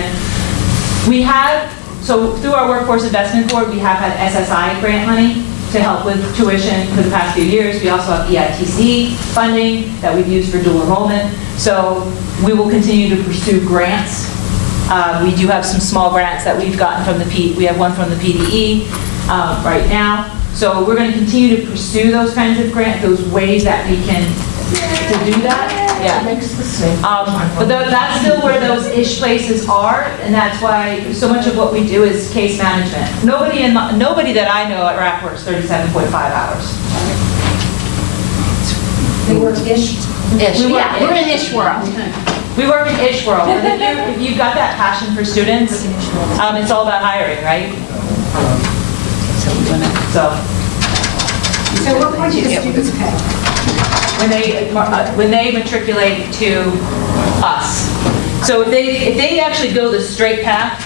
we have, so through our Workforce Investment Board, we have had SSI grant money to help with tuition for the past few years. We also have EITC funding that we've used for dual enrollment. So we will continue to pursue grants. We do have some small grants that we've gotten from we have one from the PDE right now. So we're going to continue to pursue those kinds of grants, those ways that we can to do that. Yeah. But that's still where those ish places are, and that's why so much of what we do is case management. Nobody that I know at RAC works 37.5 hours. They work ish. We're in ish world. We work in ish world, and if you've got that passion for students, it's all about hiring, right? So So what point do the students pay? when they matriculate to us. So if they actually go the straight path,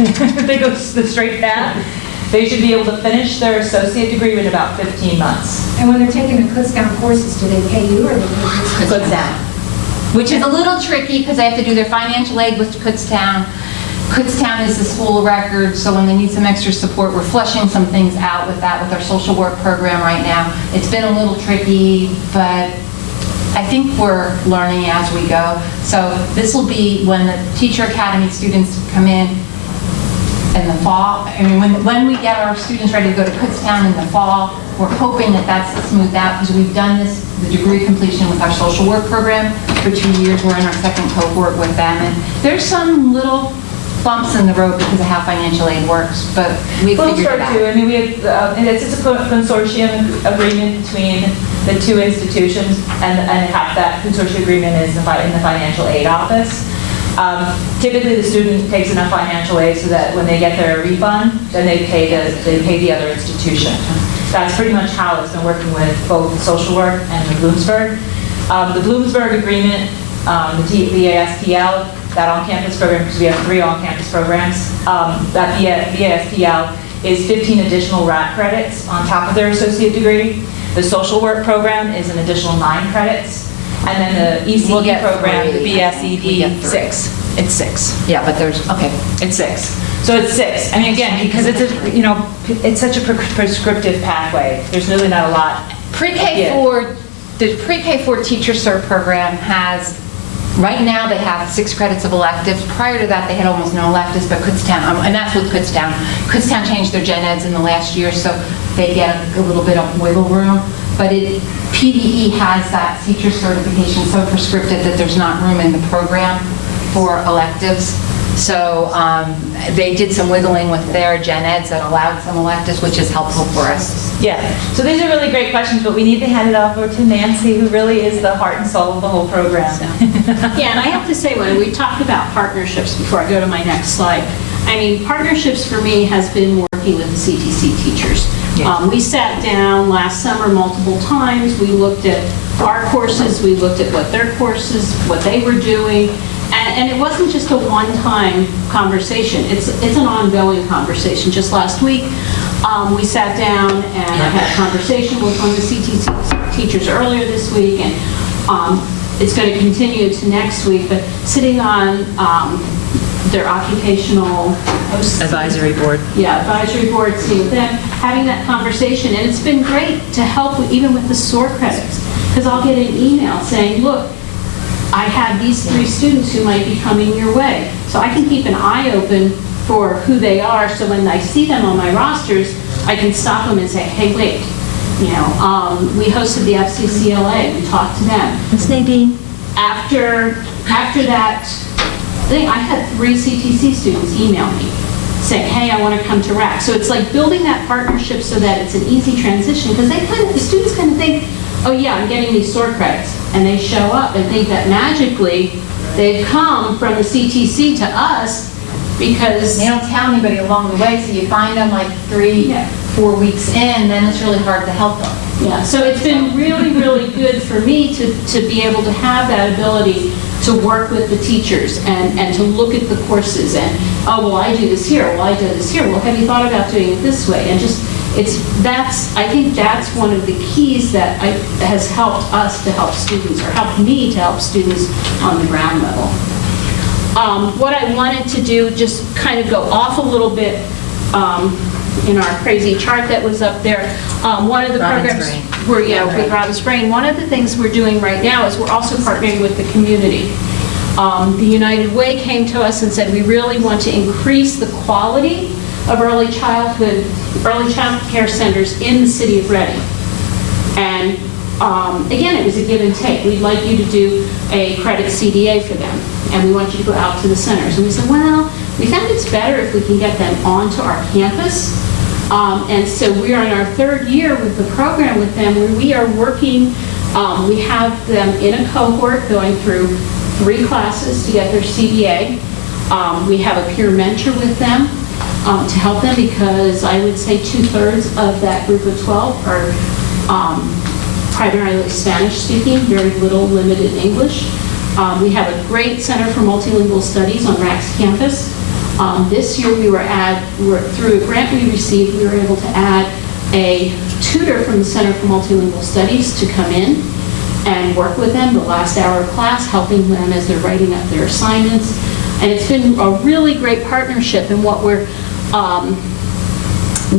if they go the straight path, they should be able to finish their associate degree in about 15 months. And when they're taking the Kutztown courses, do they pay you or they pay Kutztown. Which is a little tricky because they have to do their financial aid with Kutztown. Kutztown is the school record, so when they need some extra support, we're flushing some things out with that with our social work program right now. It's been a little tricky, but I think we're learning as we go. So this will be when the Teacher Academy students come in the fall. I mean, when we get our students ready to go to Kutztown in the fall, we're hoping that that's smoothed out because we've done this, the degree completion with our social work program for 2 years. We're in our second cohort with them. And there's some little bumps in the road because of how financial aid works, but we figured it out. Too. I mean, we have, and it's just a consortium agreement between the two institutions, and half that consortium agreement is in the financial aid office. Typically, the student takes enough financial aid so that when they get their refund, then they pay the other institution. That's pretty much how it's been working with both social work and the Bloomsburg. The Bloomsburg agreement, the ASTL, that on-campus program, because we have 3 on-campus programs, that VASTL is 15 additional RAC credits on top of their associate degree. The social work program is an additional 9 credits. And then the ECE We'll get program, 3. the I think we get BSED, 3. 6. It's 6. Yeah, but there's, okay. It's 6. So it's 6. I mean, again, because it's it's such a prescriptive pathway. There's really not a lot. Pre-K4, the Pre-K4 Teacher Cert program has, right now they have 6 credits of electives. Prior to that, they had almost no electives, but Kutztown, and that's with Kutztown. Kutztown changed their gen eds in the last year, so they get a little bit of wiggle room. But PDE has that teacher certification so prescriptive that there's not room in the program for electives. So they did some wiggling with their gen eds that allowed some electives, which is helpful for us. Yeah. So these are really great questions, but we need to hand it off over to Nancy, who really is the heart and soul of the whole program. Yeah, and I have to say, when we talked about partnerships, before I go to my next slide, I mean, partnerships for me has been working with the CTC teachers. Yeah. We sat down last summer multiple times. We looked at our courses, we looked at what their courses, what they were doing, and it wasn't just a one-time conversation. It's an ongoing conversation. Just last week, we sat down and I had a conversation with one of the CTC teachers earlier this week, and it's going to continue to next week, but sitting on their occupational Advisory board. Yeah, advisory board, seeing with them, having that conversation, and it's been great to help even with the SOAR credits, because I'll get an email saying, look, I have these 3 students who might be coming your way. So I can keep an eye open for who they are, so when I see them on my rosters, I can stop them and say, hey, wait, We hosted the FCCLA, we talked to them. Ms. Nadine? After that thing, I had 3 CTC students email me saying, hey, I want to come to RAC. So it's like building that partnership so that it's an easy transition, because the students kind of think, oh yeah, I'm getting these SOAR credits, and they show up and think that magically they've come from the CTC to us because They don't tell anybody along the way, so you find them like 3-4 weeks in, then it's really hard to help them. Yeah, so it's been really, really good for me to be able to have that ability to work with the teachers and to look at the courses and, oh, well, I do this here, well, I do this here, well, have you thought about doing it this way? And just, I think that's one of the keys that has helped us to help students, or helped me to help students on the ground level. What I wanted to do, just kind of go off a little bit, in our crazy chart that was up there, one of the Robin's programs Brain. with Robin's Brain, one of the things we're doing right now is we're also partnering with the community. The United Way came to us and said, we really want to increase the quality of early child care centers in the city of Reading. And again, it was a give and take. We'd like you to do a credit CDA for them, and we want you to go out to the centers. And we said, well, we found it's better if we can get them onto our campus. And so we are in our 3rd year with the program with them, where we are working, we have them in a cohort going through 3 classes to get their CDA. We have a peer mentor with them to help them, because I would say 2/3 of that group of 12 are primarily Spanish speaking, very little limited English. We have a great Center for Multilingual Studies on RAC's campus. This year through a grant we received, we were able to add a tutor from the Center for Multilingual Studies to come in and work with them the last hour of class, helping them as they're writing up their assignments. And it's been a really great partnership. And what we're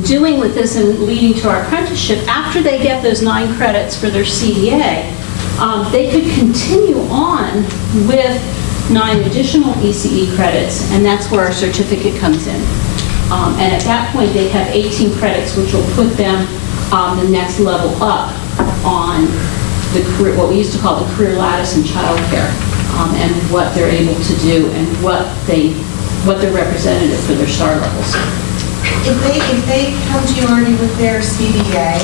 doing with this and leading to our apprenticeship, after they get those 9 credits for their CDA, they could continue on with 9 additional ECE credits, and that's where our certificate comes in. And at that point, they have 18 credits, which will put them the next level up on the career, what we used to call the career lattice in childcare, and what they're able to do and what they're representative for their STAR levels. If they come to you already with their CDA,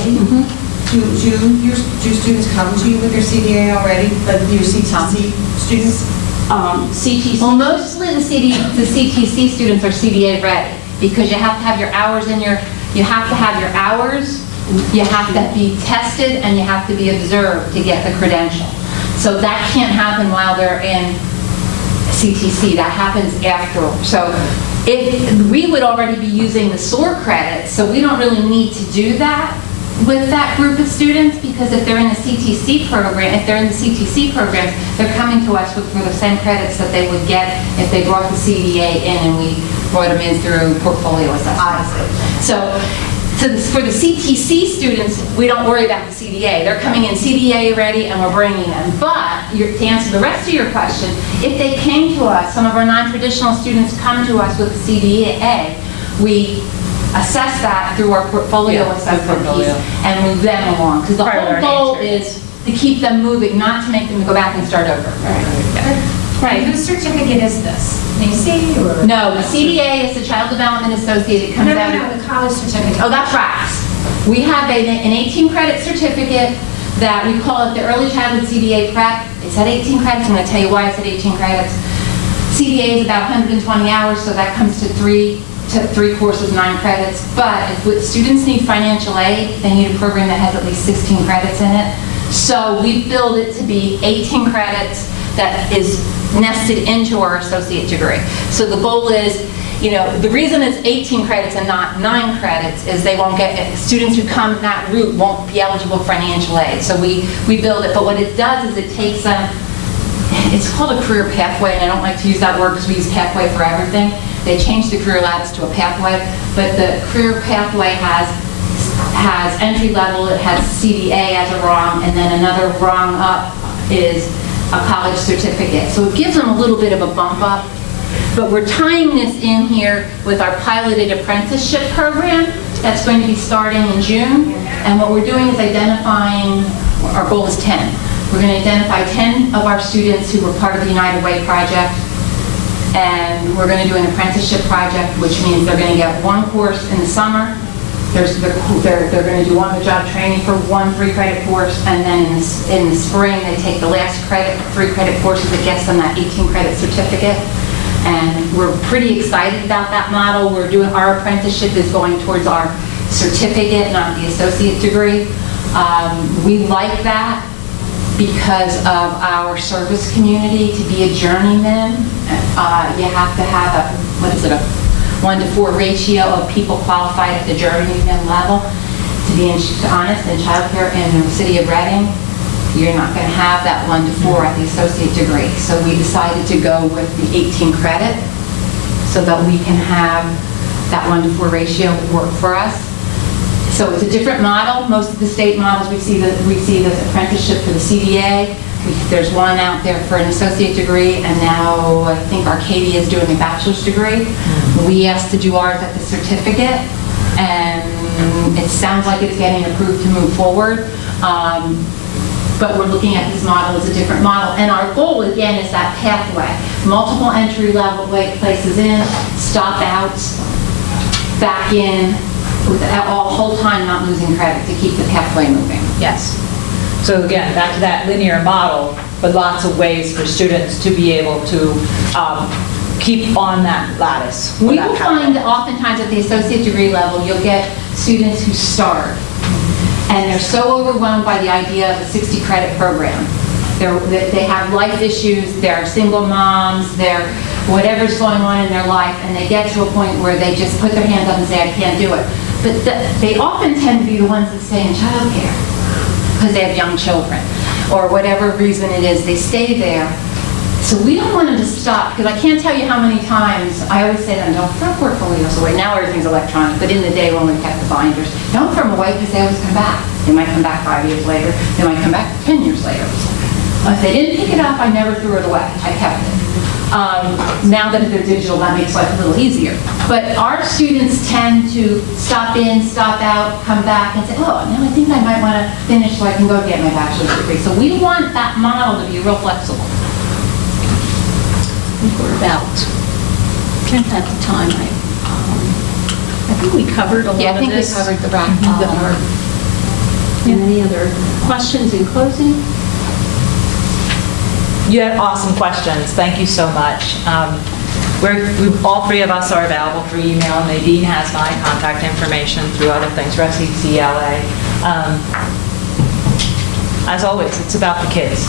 do students come to you with their CDA already, like your CTC students? CTC. Well, mostly the CTC students are CDA ready, because you have to have your hours you have to have your hours, you have to be tested, and you have to be observed to get the credential. So that can't happen while they're in CTC, that happens after. So we would already be using the SOAR credits, so we don't really need to do that with that group of students, because if they're in the CTC programs, they're coming to us for the same credits that they would get if they brought the CDA in and we brought them in through portfolio assessment. So for the CTC students, we don't worry about the CDA. They're coming in CDA ready and we're bringing them. But to answer the rest of your question, if they came to us, some of our non-traditional students come to us with the CDA, we assess that through our portfolio assessment piece and move them along. Because the whole goal is to keep them moving, not to make them go back and start over. Right. Whose certificate is this? NAC or? No, the CDA is the Child Development Associate. It comes out. No, the college certificate. Oh, that's right. We have an 18 credit certificate that we call it the Early Childhood CDA Prep. It's at 18 credits. I'm going to tell you why it's at 18 credits. CDA is about 120 hours, so that comes to three courses, 9 credits. But if students need financial aid, they need a program that has at least 16 credits in it. So we build it to be 18 credits that is nested into our associate degree. So the goal is, the reason it's 18 credits and not 9 credits is they won't get, students who come that route won't be eligible for financial aid. So we build it, but what it does is it takes them, it's called a career pathway, and I don't like to use that word because we use pathway for everything. They changed the career lattice to a pathway, but the career pathway has entry level, it has CDA as a rung, and then another rung up is a college certificate. So it gives them a little bit of a bump up, but we're tying this in here with our piloted apprenticeship program that's going to be starting in June. And what we're doing is identifying, our goal is 10. We're going to identify 10 of our students who were part of the United Way project. And we're going to do an apprenticeship project, which means they're going to get one course in the summer. They're going to do on-the-job training for one 3-credit course, and then in the spring, they take the last 3-credit courses that gets them that 18-credit certificate. And we're pretty excited about that model. We're doing, our apprenticeship is going towards our certificate, not the associate degree. We like that because of our service community. To be a journeyman, you have to have a, 1-to-4 ratio of people qualified at the journeyman level. To be honest, in childcare in the city of Reading, you're not going to have that 1-to-4 at the associate degree. So we decided to go with the 18 credit so that we can have that 1-to-4 ratio work for us. So it's a different model. Most of the state models we see this apprenticeship for the CBA. There's one out there for an associate degree, and now I think Arcadia is doing a bachelor's degree. We asked to do ours at the certificate, and it sounds like it's getting approved to move forward. But we're looking at this model as a different model. And our goal, again, is that pathway. Multiple entry-level places in, stop outs, back in, with all whole time not losing credit to keep the pathway moving. Yes. So again, back to that linear model, but lots of ways for students to be able to keep on that lattice. We will find that oftentimes at the associate degree level, you'll get students who start, and they're so overwhelmed by the idea of a 60-credit program. They have life issues, they're single moms, they're whatever's going on in their life, and they get to a point where they just put their hands up and say, I can't do it. But they often tend to be the ones that stay in childcare because they have young children, or whatever reason it is, they stay there. So we don't want them to stop, because I can't tell you how many times I always say to them, don't throw portfolios away. Now everything's electronic, but in the day when we kept the binders, don't throw them away because they always come back. They might come back 5 years later, they might come back 10 years later. If they didn't pick it up, I never threw it away, I kept it. Now that they're digital, that makes life a little easier. But our students tend to stop in, stop out, come back and say, oh, now I think I might want to finish so I can go get my bachelor's degree. So we want that model to be real flexible. I think we're about at the time. I think we covered a lot of this. Yeah, I think we covered the rack. Any other questions in closing? You had awesome questions. Thank you so much. All three of us are available for email. Nadine has my contact information through other things, for CTC LA. As always, it's about the kids.